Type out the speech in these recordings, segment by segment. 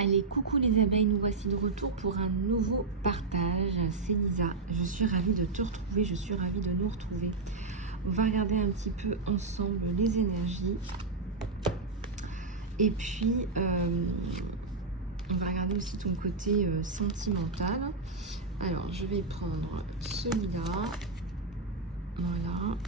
Allez, coucou les abeilles, nous voici de retour pour un nouveau partage. C'est Lisa, je suis ravie de te retrouver, je suis ravie de nous retrouver. On va regarder un petit peu ensemble les énergies. Et puis, on va regarder aussi ton côté sentimental. Alors, je vais prendre celui-là. Voilà.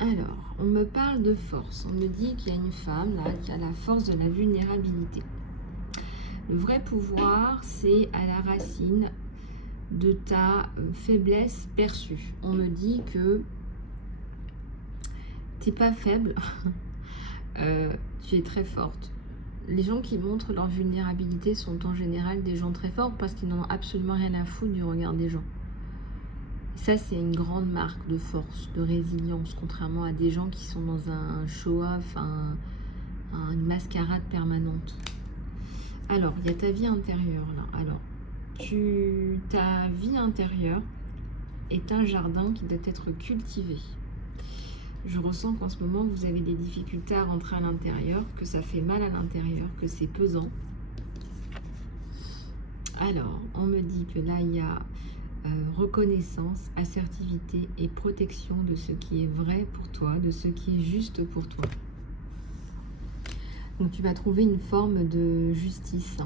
Alors, on me parle de force. On me dit qu'il y a une femme là qui a la force de la vulnérabilité. Le vrai pouvoir, c'est à la racine de ta faiblesse perçue. On me dit que tu n'es pas faible, tu es très forte. Les gens qui montrent leur vulnérabilité sont en général des gens très forts parce qu'ils n'en ont absolument rien à foutre du regard des gens. Ça, c'est une grande marque de force, de résilience, contrairement à des gens qui sont dans un show-off, une mascarade permanente. Alors, il y a ta vie intérieure, là. Alors, ta vie intérieure est un jardin qui doit être cultivé. Je ressens qu'en ce moment, vous avez des difficultés à rentrer à l'intérieur, que ça fait mal à l'intérieur, que c'est pesant. Alors, on me dit que là, il y a reconnaissance, assertivité et protection de ce qui est vrai pour toi, de ce qui est juste pour toi. Donc tu vas trouver une forme de justice.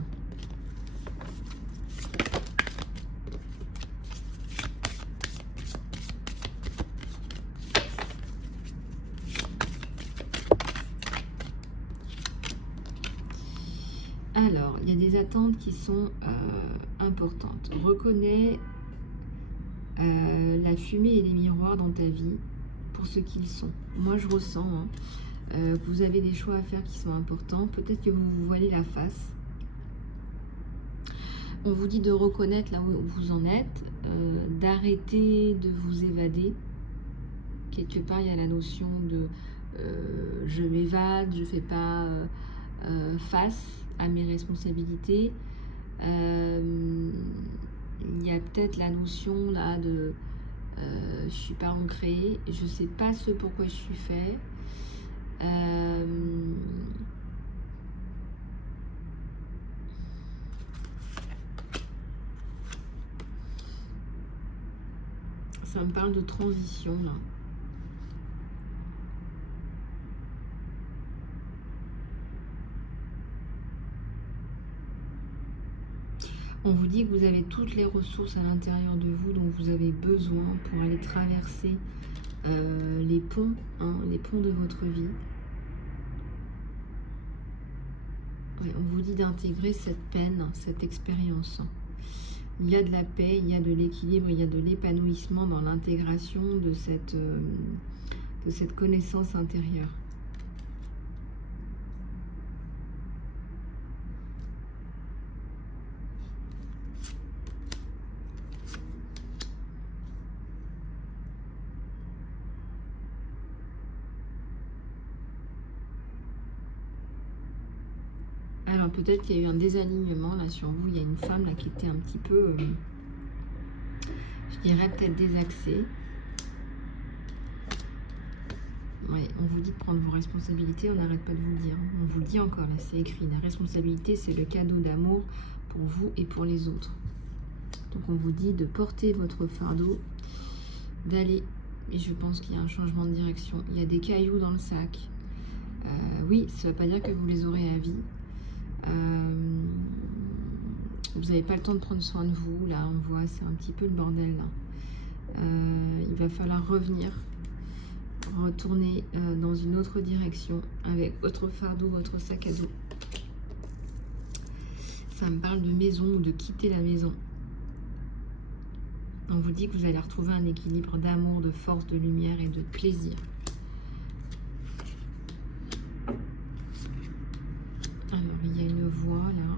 Alors, il y a des attentes qui sont importantes. Reconnais la fumée et les miroirs dans ta vie pour ce qu'ils sont. Moi, je ressens que vous avez des choix à faire qui sont importants. Peut-être que vous vous voilez la face. On vous dit de reconnaître là où vous en êtes, d'arrêter de vous évader. Quelque part, il y a la notion de je m'évade, je ne fais pas face à mes responsabilités. Il y a peut-être la notion là de je suis pas ancrée, je sais pas ce pourquoi je suis fait. Ça me parle de transition là. On vous dit que vous avez toutes les ressources à l'intérieur de vous dont vous avez besoin pour aller traverser les ponts de votre vie. Ouais, on vous dit d'intégrer cette peine, cette expérience. Il y a de la paix, il y a de l'équilibre, il y a de l'épanouissement dans l'intégration de cette connaissance intérieure. Alors peut-être qu'il y a eu un désalignement là sur vous. Il y a une femme là qui était un petit peu, je dirais peut-être désaxée. Ouais, on vous dit de prendre vos responsabilités, on n'arrête pas de vous le dire. On vous le dit encore là, c'est écrit. La responsabilité, c'est le cadeau d'amour pour vous et pour les autres. Donc on vous dit de porter votre fardeau, d'aller. Et je pense qu'il y a un changement de direction. Il y a des cailloux dans le sac. Oui, ça ne veut pas dire que vous les aurez à vie. Vous n'avez pas le temps de prendre soin de vous. Là, on voit, c'est un petit peu le bordel. Là. Il va falloir revenir, retourner dans une autre direction avec votre fardeau, votre sac à dos. Ça me parle de maison ou de quitter la maison. On vous dit que vous allez retrouver un équilibre d'amour, de force, de lumière et de plaisir. Alors, il y a une voix là.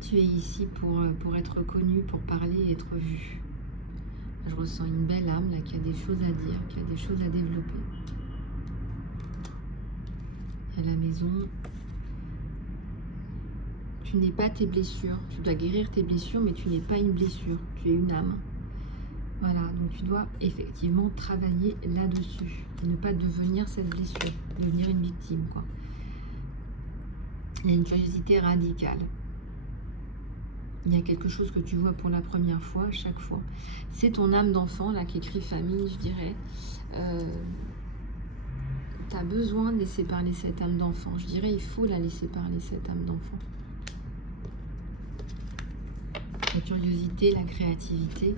Tu tu es ici pour être connu, pour parler et être vu. Je ressens une belle âme là qui a des choses à dire, qui a des choses à développer. À la maison, tu n'es pas tes blessures. Tu dois guérir tes blessures, mais tu n'es pas une blessure. Tu es une âme. Voilà, donc tu dois effectivement travailler là-dessus. Et ne pas devenir cette blessure, devenir une victime, quoi. Il y a une curiosité radicale. Il y a quelque chose que tu vois pour la première fois, chaque fois. C'est ton âme d'enfant, là, qui écrit famille, je dirais. Tu as besoin de laisser parler cette âme d'enfant. Je dirais, il faut la laisser parler, cette âme d'enfant. La curiosité, la créativité.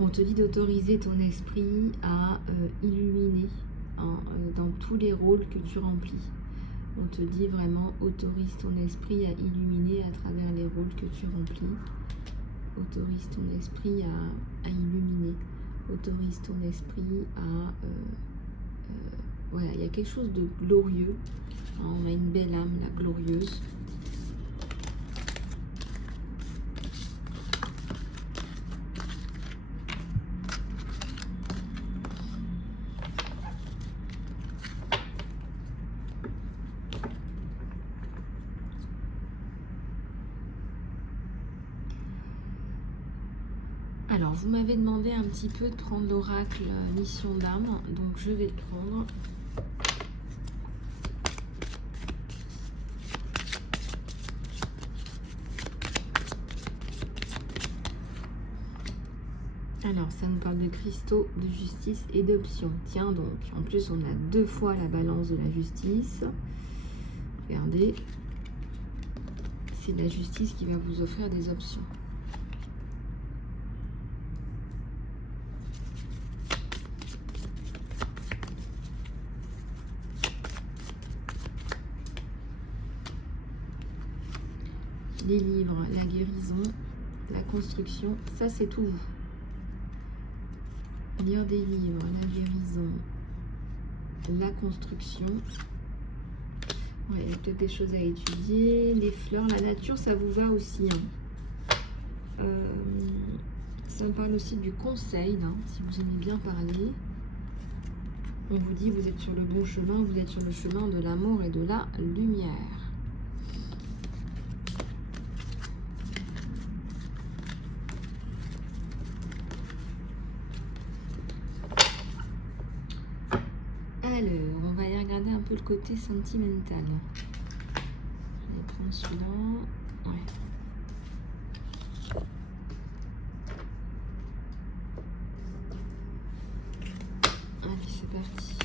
On te dit d'autoriser ton esprit à illuminer dans tous les rôles que tu remplis. On te dit vraiment, autorise ton esprit à illuminer à travers les rôles que tu remplis. Autorise ton esprit à illuminer. Autorise ton esprit à... voilà, il y a quelque chose de glorieux. On a une belle âme, la glorieuse. Alors, vous m'avez demandé un petit peu de prendre l'oracle mission d'âme, donc je vais le prendre. Alors, ça nous parle de cristaux, de justice et d'options. Tiens donc, en plus, on a 2 fois la balance de la justice. Regardez, c'est la justice qui va vous offrir des options. Les livres, la guérison, la construction, ça c'est tout vous. Lire des livres, la guérison, la construction. Ouais, il y a peut-être des choses à étudier. Les fleurs, la nature, ça vous va aussi. Hein. Ça me parle aussi du conseil, hein, si vous aimez bien parler. On vous dit vous êtes sur le bon chemin, vous êtes sur le chemin de l'amour et de la lumière. Alors, on va aller regarder un peu le côté sentimental. Je vais prendre celui-là. Ouais. Allez, c'est parti.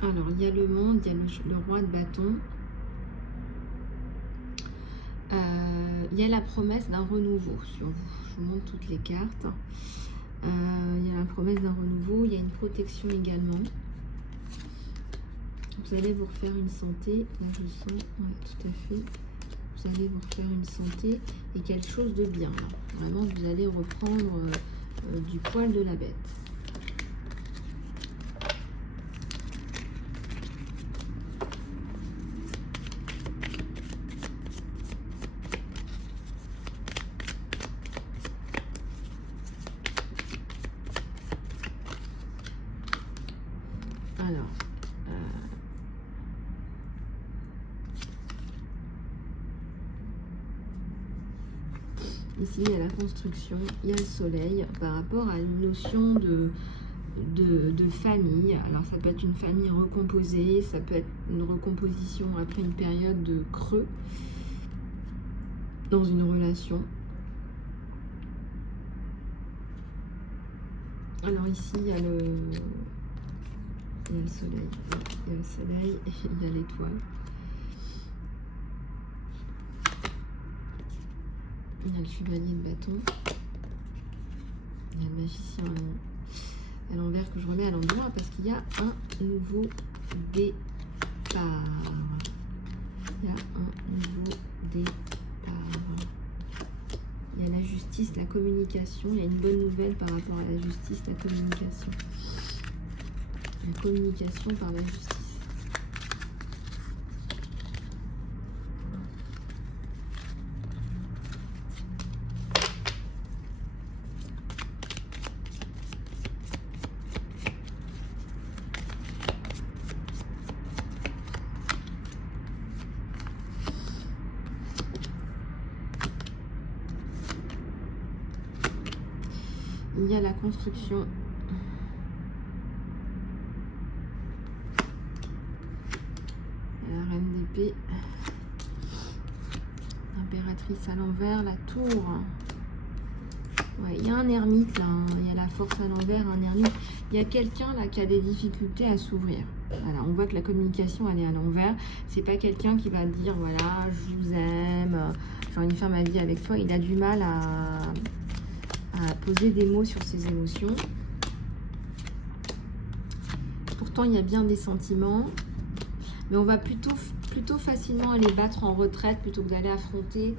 Alors, il y a le monde, il y a le roi de bâton. Il y a la promesse d'un renouveau sur vous. Je vous montre toutes les cartes. Il y a la promesse d'un renouveau. Il y a une protection également. Vous allez vous refaire une santé. Là, je sens, ouais, tout à fait. Vous allez vous refaire une santé et quelque chose de bien. Là. Vraiment, vous allez reprendre du poil de la bête. Alors, Ici, il y a la construction, il y a le soleil par rapport à une notion de famille. Alors, ça peut être une famille recomposée, ça peut être une recomposition après une période de creux dans une relation. Alors ici, il y a le soleil. Il y a le soleil et il y a l'étoile. Il y a le chevalier de bâton. Il y a le magicien à l'envers que je remets à l'endroit parce qu'il y a un nouveau départ. Il y a un nouveau départ. Il y a la justice, la communication. Il y a une bonne nouvelle par rapport à la justice, la communication. La communication par la justice. Il y a la construction. La reine d'épée. Impératrice à l'envers, la tour. Ouais, il y a un ermite là, hein. Il y a la force à l'envers, un ermite. Il y a quelqu'un là qui a des difficultés à s'ouvrir. Voilà, on voit que la communication elle est à l'envers. C'est pas quelqu'un qui va dire voilà, je vous aime, j'ai envie de faire ma vie avec toi. Il a du mal à poser des mots sur ses émotions. Pourtant, il y a bien des sentiments, mais on va plutôt facilement aller battre en retraite plutôt que d'aller affronter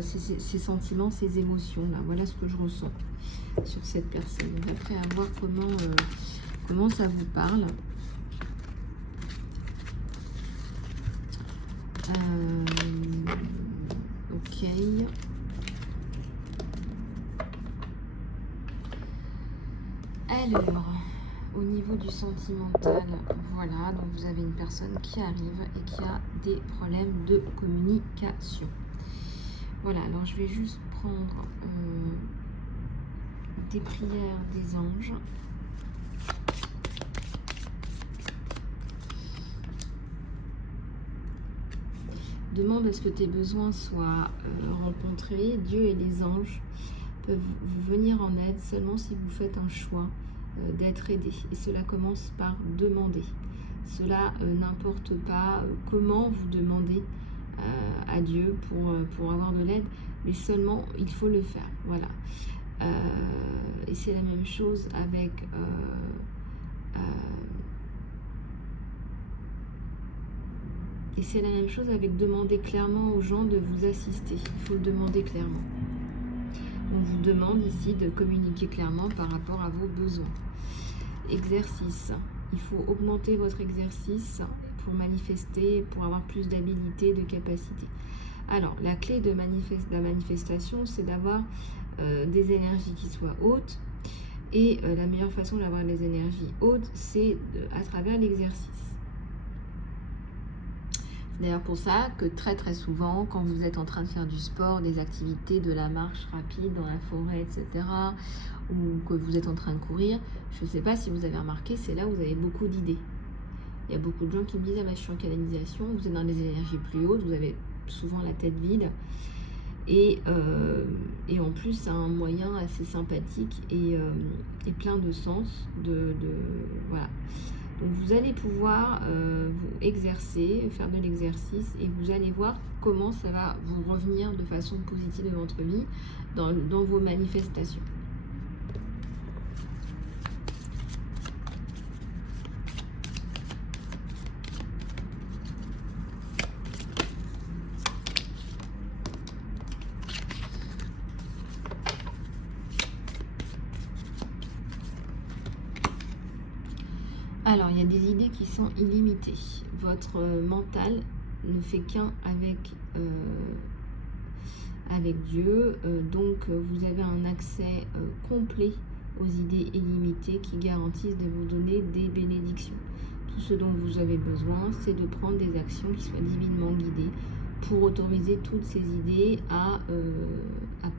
ces sentiments, ces émotions là. Voilà ce que je ressens sur cette personne. Donc après, à voir comment ça vous parle. Ok. Alors, au niveau du sentimental, voilà, donc vous avez une personne qui arrive et qui a des problèmes de communication. Voilà, alors je vais juste prendre des prières des anges. Demande à ce que tes besoins soient rencontrés. Dieu et les anges peuvent vous venir en aide seulement si vous faites un choix d'être aidé. Et cela commence par demander. Cela n'importe pas comment vous demandez à Dieu pour avoir de l'aide, mais seulement il faut le faire. Voilà. Et c'est la même chose avec demander clairement aux gens de vous assister. Il faut le demander clairement. On vous demande ici de communiquer clairement par rapport à vos besoins. Exercice. Il faut augmenter votre exercice pour manifester, pour avoir plus d'habilité, de capacité. Alors, la clé de la manifestation, c'est d'avoir des énergies qui soient hautes. Et la meilleure façon d'avoir les énergies hautes, c'est à travers l'exercice. D'ailleurs pour ça que très souvent, quand vous êtes en train de faire du sport, des activités, de la marche rapide dans la forêt, etc., ou que vous êtes en train de courir, je ne sais pas si vous avez remarqué, c'est là où vous avez beaucoup d'idées. Il y a beaucoup de gens qui me disent « Ah ben, je suis en canalisation », vous êtes dans des énergies plus hautes, vous avez souvent la tête vide. Et en plus, c'est un moyen assez sympathique et plein de sens. Voilà. Donc vous allez pouvoir vous exercer, faire de l'exercice et vous allez voir comment ça va vous revenir de façon positive dans votre vie, dans vos manifestations. Alors, il y a des idées qui sont illimitées. Votre mental ne fait qu'un avec Dieu. Donc, vous avez un accès complet aux idées illimitées qui garantissent de vous donner des bénédictions. Tout ce dont vous avez besoin, c'est de prendre des actions qui soient divinement guidées pour autoriser toutes ces idées à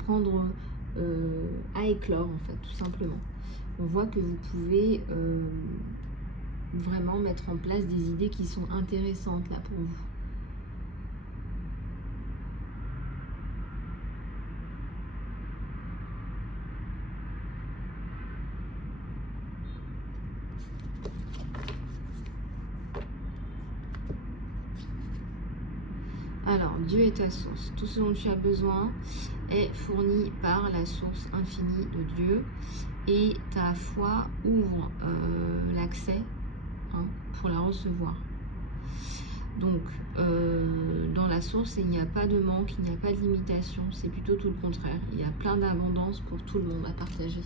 prendre, à éclore en fait, tout simplement. On voit que vous pouvez vraiment mettre en place des idées qui sont intéressantes là pour vous. Alors, Dieu est ta source. Tout ce dont tu as besoin est fourni par la source infinie de Dieu. Et ta foi ouvre l'accès pour la recevoir. Donc, dans la source, il n'y a pas de manque, il n'y a pas de limitation. C'est plutôt tout le contraire. Il y a plein d'abondance pour tout le monde à partager.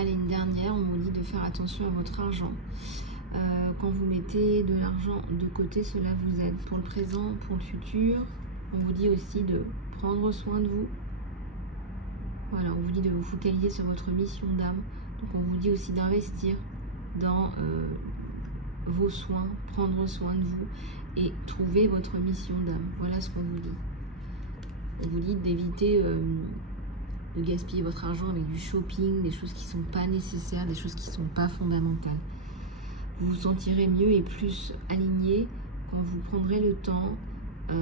Allez, une dernière, on vous dit de faire attention à votre argent. Quand vous mettez de l'argent de côté, cela vous aide pour le présent, pour le futur. On vous dit aussi de prendre soin de vous. Voilà, on vous dit de vous focaliser sur votre mission d'âme. Donc on vous dit aussi d'investir dans vos soins, prendre soin de vous et trouver votre mission d'âme. Voilà ce qu'on vous dit. On vous dit d'éviter de gaspiller votre argent avec du shopping, des choses qui ne sont pas nécessaires, des choses qui ne sont pas fondamentales. Vous vous sentirez mieux et plus aligné quand vous prendrez le temps de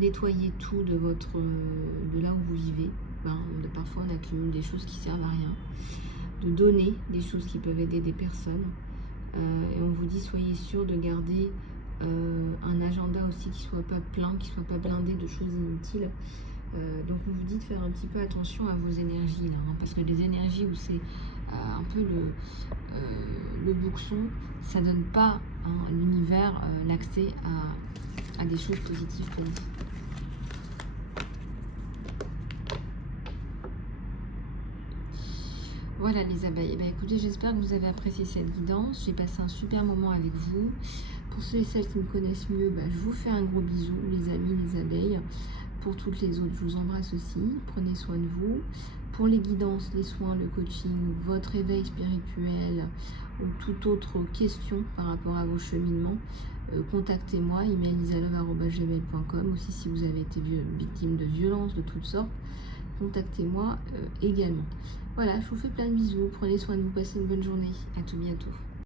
nettoyer tout de là où vous vivez. Parfois on accumule des choses qui servent à rien, de donner des choses qui peuvent aider des personnes. Et on vous dit soyez sûr de garder un agenda aussi qui soit pas plein, qui soit pas blindé de choses inutiles. Donc on vous dit de faire un petit peu attention à vos énergies là, parce que les énergies où c'est un peu le bouxon, ça donne pas à l'univers l'accès à des choses positives pour vous. Voilà les abeilles, eh bien, écoutez, j'espère que vous avez apprécié cette guidance, j'ai passé un super moment avec vous. Pour ceux et celles qui me connaissent mieux, je vous fais un gros bisou les amis, les abeilles. Pour toutes les autres, je vous embrasse aussi, prenez soin de vous. Pour les guidances, les soins, le coaching, votre éveil spirituel ou toute autre question par rapport à vos cheminements, contactez-moi, emailisalove@gmail.com. Aussi si vous avez été victime de violences de toutes sortes, contactez-moi également. Voilà, je vous fais plein de bisous, prenez soin de vous, passez une bonne journée, à tout bientôt.